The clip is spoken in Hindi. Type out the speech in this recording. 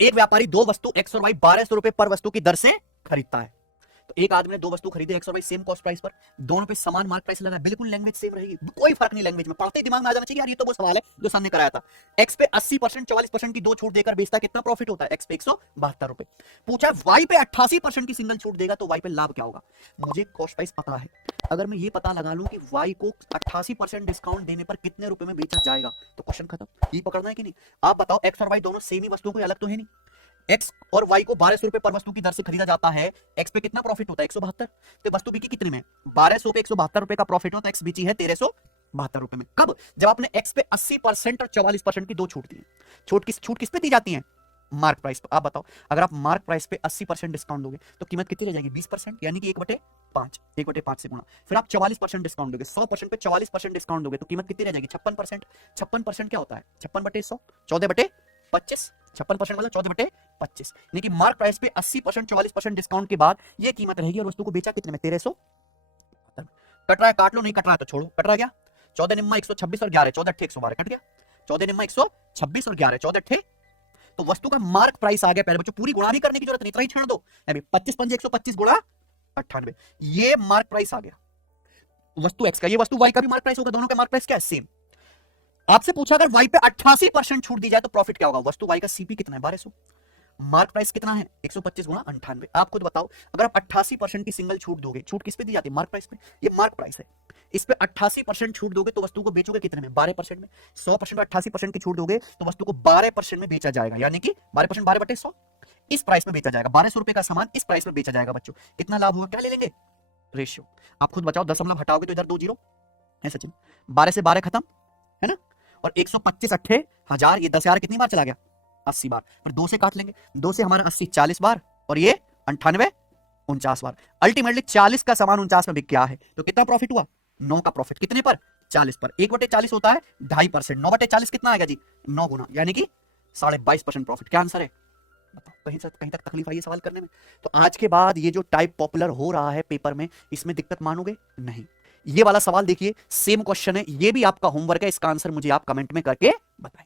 एक व्यापारी दो वस्तु एक्स और वाई 1200 रुपए पर वस्तु की दर से खरीदता है। तो एक आदमी ने दो वस्तु खरीदे एक्स और वाई सेम कॉस्ट प्राइस पर, दोनों पे समान मार्क प्राइस लगा, बिल्कुल लैंग्वेज सेम रहेगी, कोई फर्क नहीं लैंग्वेज में, पढ़ते ही दिमाग में आ जाना चाहिए यार ये तो वो सवाल है जो सर ने कराया था। एक्स पे 80% 44% की दो छूट देकर बेचता है, कितना प्रॉफिट होता है? एक्स पे 172 रुपए। पूछा वाई पे 88% की सिंगल छूट देगा तो वाई पे लाभ क्या होगा? मुझे कॉस्ट प्राइस पता है, अगर मैं ये पता लगा लूं कि वाई को 88% डिस्काउंट देने पर कितने रुपए में बेचा जाएगा तो क्वेश्चन खत्म। ये पकड़ना है कि नहीं? आप बताओ, एक्स और वाई दोनों सेम ही वस्तुओं को, अलग तो है नहीं। एक्स और वाई को 1200 रुपए पर वस्तु की दर से खरीदा जाता है, एक्स पे कितना प्रॉफिट होता है? 172। तो वस्तु बिकी कितने में? 1200 पे 172 रुपए का प्रॉफिट होता है, एक्स बेची है 1372 रुपए में। कब? जब आपने एक्स पे 80% और 44% की दो छूट दी। छूट किस पे दी जाती है? मार्क प्राइस पर। आप बताओ, अगर आप मार्क प्राइस पे 80% डिस्काउंट दोगे तो कीमत कितनी रह जाएगी? 20%, यानी कि 1/5, 1/5 से गुणा। फिर आप 44% डिस्काउंट दोगे, 100% पे 44% डिस्काउंट दोगे तो कीमत कितनी रह जाएगी? 56%। 56% क्या होता है? 56/100, 14/25। 56% मतलब 14/25, यानी कि मार्क प्राइस पे 80% 44% डिस्काउंट के बाद ये कीमत रहेगी और वस्तु को बेचा कितने में? 1300। कट रहा है काट लो, नहीं कट रहा है तो छोड़ो। कट रहा क्या? 14 निम्मा 126 और 11, 14 112 कट गया। 14 निम्मा 126 और 11, 14 तो वस्तु का मार्क प्राइस आ गया। पहले बच्चों पूरी गुणा भी करने की जरूरत नहीं, इतना ही छाड़ दो। 25 पंजे 125 गुणा 98, ये मार्क प्राइस आ गया वस्तु एक्स का। ये वस्तु वाई का भी मार्क प्राइस होगा, दोनों का मार्क प्राइस क्या है? सेम। आपसे पूछा अगर वाई पे 88% छूट दी जाए तो प्रॉफिट क्या होगा? वस्तु वाई का सीपी कितना है? 1200। मार्क प्राइस कितना है? 125 गुणा 98। आप खुद बताओ, अगर आप 88% की सिंगल छूट दोगे, छूट किस पे दी जाती है? मार्क प्राइस पे। ये मार्क प्राइस है, इस पे 88% छूट दोगे तो वस्तु को बेचोगे कितने में? 12% में। 100% और 88% की छूट दोगे तो वस्तु को 12% में बेचा जाएगा, यानी कि 12%, 12/100 इस प्राइस में बेचा जाएगा। 1200 रुपए का सामान इस प्राइस में बेचा जाएगा। बच्चों कितना लाभ हुआ? क्या ले लेंगे? रेशियो। आप खुद बताओ, दशमलव हटाओगे तो इधर 2 जीरो है सचिन, 12 से 12 खत्म है ना, और 125 अट्ठे हजार, ये 10,000 कितनी बार चला गया? 80 बार। फिर 2 से काट लेंगे, 2 से हमारा 80 40 बार, और ये 98 49 बार। अल्टीमेटली 40 का सामान 49 में बिक गया है, तो कितना प्रॉफिट हुआ? 9 का प्रॉफिट। कितने पर? 40 पर। 1/40 होता है 2.5%, 9/40 कितना आएगा जी? 9 गुना, यानी कि 22.5% प्रॉफिट। क्या आंसर है? कहीं तक तकलीफ आई है सवाल करने में? तो आज के बाद ये जो टाइप पॉपुलर हो रहा है पेपर में, इसमें दिक्कत मानोगे नहीं। ये वाला सवाल देखिए, सेम क्वेश्चन है, ये भी आपका होमवर्क है, इसका आंसर मुझे आप कमेंट में करके बताएं।